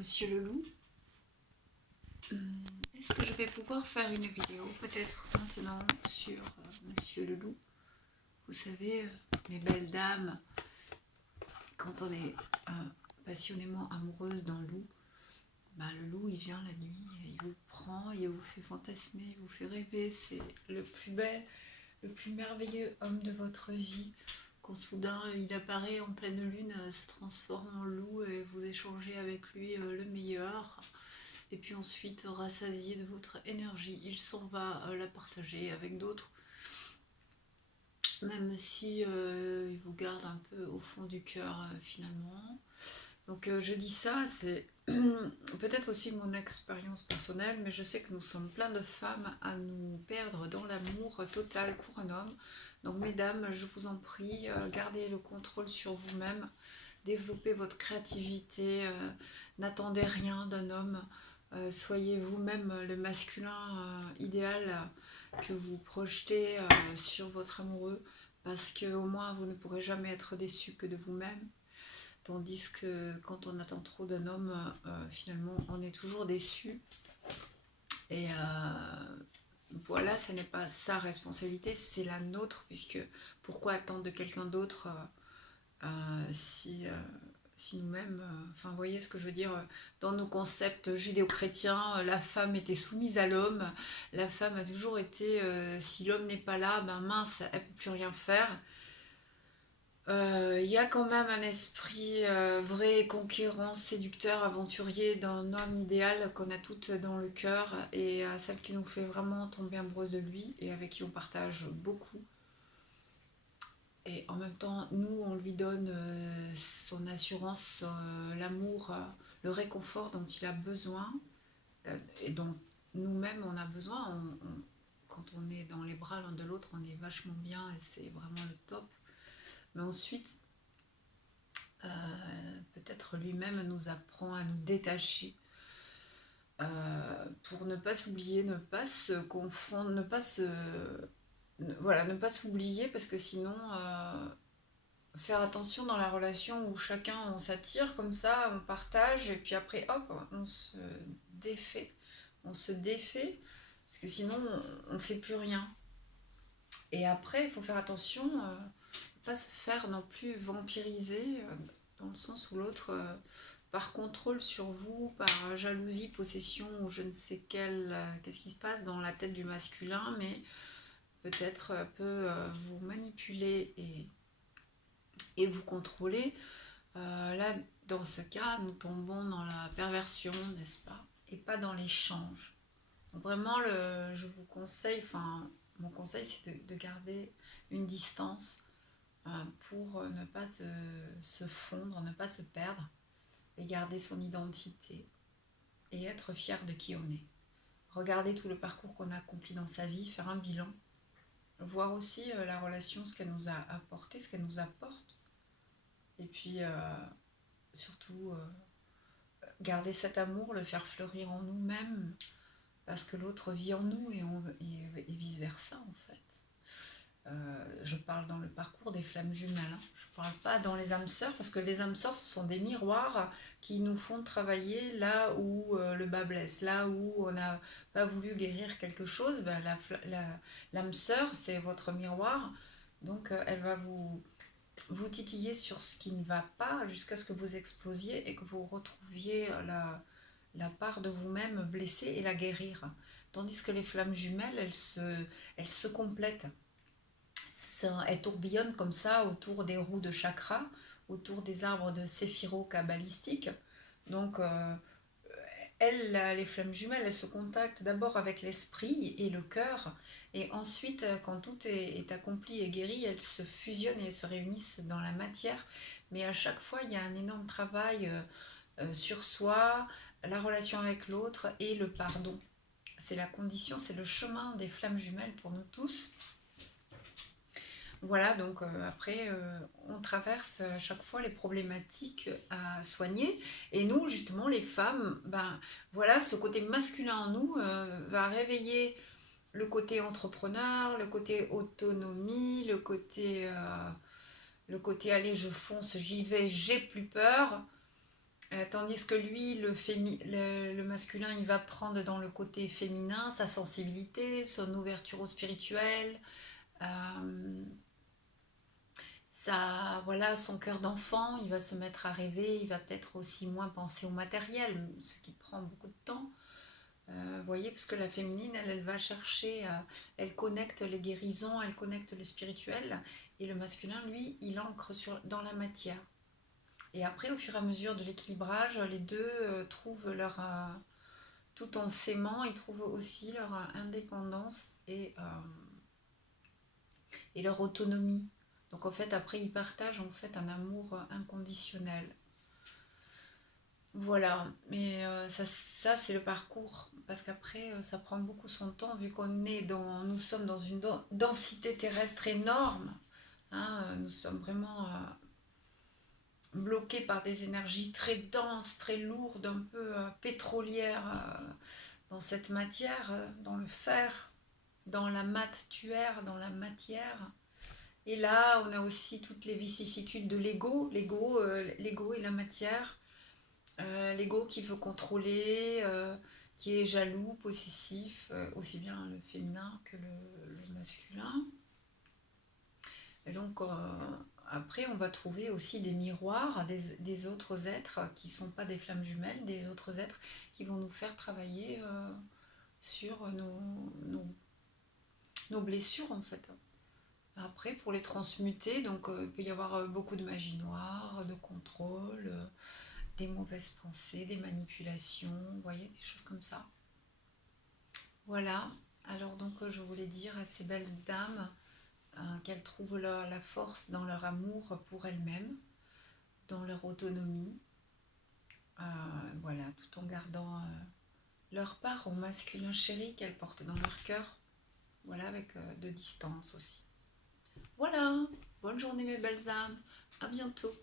Monsieur le Loup. Est-ce que je vais pouvoir faire une vidéo peut-être maintenant sur Monsieur le Loup? Vous savez, mes belles dames, quand on est passionnément amoureuse d'un loup, le loup il vient la nuit, il vous prend, il vous fait fantasmer, il vous fait rêver, c'est le plus bel, le plus merveilleux homme de votre vie. Quand soudain il apparaît en pleine lune, se transforme en loup et vous échangez avec lui le meilleur. Et puis ensuite, rassasié de votre énergie, il s'en va la partager avec d'autres. Même si il vous garde un peu au fond du cœur finalement. Donc je dis ça, c'est peut-être aussi mon expérience personnelle, mais je sais que nous sommes plein de femmes à nous perdre dans l'amour total pour un homme. Donc mesdames, je vous en prie, gardez le contrôle sur vous-même, développez votre créativité, n'attendez rien d'un homme, soyez vous-même le masculin idéal que vous projetez sur votre amoureux, parce qu'au moins vous ne pourrez jamais être déçu que de vous-même. Tandis que quand on attend trop d'un homme, finalement, on est toujours déçu. Et voilà, ce n'est pas sa responsabilité, c'est la nôtre, puisque pourquoi attendre de quelqu'un d'autre si nous-mêmes, vous voyez ce que je veux dire, dans nos concepts judéo-chrétiens, la femme était soumise à l'homme, la femme a toujours été, si l'homme n'est pas là, mince, elle ne peut plus rien faire. Y a quand même un esprit vrai, conquérant, séducteur, aventurier d'un homme idéal qu'on a toutes dans le cœur et celle qui nous fait vraiment tomber amoureuse de lui et avec qui on partage beaucoup. Et en même temps, nous, on lui donne son assurance, l'amour, le réconfort dont il a besoin et dont nous-mêmes on a besoin. Quand on est dans les bras l'un de l'autre, on est vachement bien et c'est vraiment le top. Mais ensuite, peut-être lui-même nous apprend à nous détacher pour ne pas s'oublier, ne pas se confondre, ne pas s'oublier, parce que sinon, faire attention dans la relation où chacun on s'attire comme ça, on partage et puis après hop, on se défait, parce que sinon on fait plus rien. Et après, il faut faire attention, pas se faire non plus vampiriser, dans le sens où l'autre, par contrôle sur vous, par jalousie, possession, ou je ne sais qu'est-ce qui se passe dans la tête du masculin, mais peut-être peut vous manipuler et vous contrôler. Là, dans ce cas, nous tombons dans la perversion, n'est-ce pas? Et pas dans l'échange. Donc vraiment, je vous conseille, mon conseil, c'est de garder une distance pour ne pas se fondre, ne pas se perdre, et garder son identité, et être fier de qui on est. Regarder tout le parcours qu'on a accompli dans sa vie, faire un bilan, voir aussi la relation, ce qu'elle nous a apporté, ce qu'elle nous apporte, et puis surtout garder cet amour, le faire fleurir en nous-mêmes, parce que l'autre vit en nous et vice-versa en fait. Je parle dans le parcours des flammes jumelles, hein. Je ne parle pas dans les âmes sœurs, parce que les âmes sœurs, ce sont des miroirs qui nous font travailler là où le bas blesse, là où on n'a pas voulu guérir quelque chose. L'âme sœur, c'est votre miroir, donc elle va vous titiller sur ce qui ne va pas jusqu'à ce que vous explosiez et que vous retrouviez la part de vous-même blessée et la guérir. Tandis que les flammes jumelles, elles se complètent. Elles tourbillonnent comme ça autour des roues de chakra, autour des arbres de séphiro-kabbalistiques. Donc, les flammes jumelles, elles se contactent d'abord avec l'esprit et le cœur, et ensuite, quand tout est accompli et guéri, elles se fusionnent et se réunissent dans la matière. Mais à chaque fois, il y a un énorme travail sur soi, la relation avec l'autre et le pardon. C'est la condition, c'est le chemin des flammes jumelles pour nous tous. Voilà, donc après, on traverse à chaque fois les problématiques à soigner. Et nous, justement, les femmes, voilà, ce côté masculin en nous va réveiller le côté entrepreneur, le côté autonomie, le côté allez, je fonce, j'y vais, j'ai plus peur. Tandis que lui, le masculin, il va prendre dans le côté féminin sa sensibilité, son ouverture au spirituel, euh, voilà, son cœur d'enfant, il va se mettre à rêver, il va peut-être aussi moins penser au matériel, ce qui prend beaucoup de temps. Vous voyez, parce que la féminine, elle va chercher, elle connecte les guérisons, elle connecte le spirituel, et le masculin, lui, il ancre dans la matière. Et après, au fur et à mesure de l'équilibrage, les deux trouvent tout en s'aimant, ils trouvent aussi leur indépendance et leur autonomie. Donc en fait, après, ils partagent en fait un amour inconditionnel. Voilà, mais ça c'est le parcours, parce qu'après ça prend beaucoup son temps, vu nous sommes dans une densité terrestre énorme, hein, nous sommes vraiment bloqués par des énergies très denses, très lourdes, un peu pétrolières dans cette matière, dans le fer, dans la matière, dans la matière. Et là, on a aussi toutes les vicissitudes de l'ego et la matière. L'ego qui veut contrôler, qui est jaloux, possessif, aussi bien le féminin que le masculin. Et donc, après, on va trouver aussi des miroirs des autres êtres qui ne sont pas des flammes jumelles, des autres êtres qui vont nous faire travailler sur nos blessures, en fait. Après, pour les transmuter, donc il peut y avoir beaucoup de magie noire, de contrôle, des mauvaises pensées, des manipulations, vous voyez, des choses comme ça. Voilà, alors donc je voulais dire à ces belles dames qu'elles trouvent la force dans leur amour pour elles-mêmes, dans leur autonomie, voilà, tout en gardant leur part au masculin chéri qu'elles portent dans leur cœur, voilà, avec de distance aussi. Voilà, bonne journée mes belles âmes, à bientôt.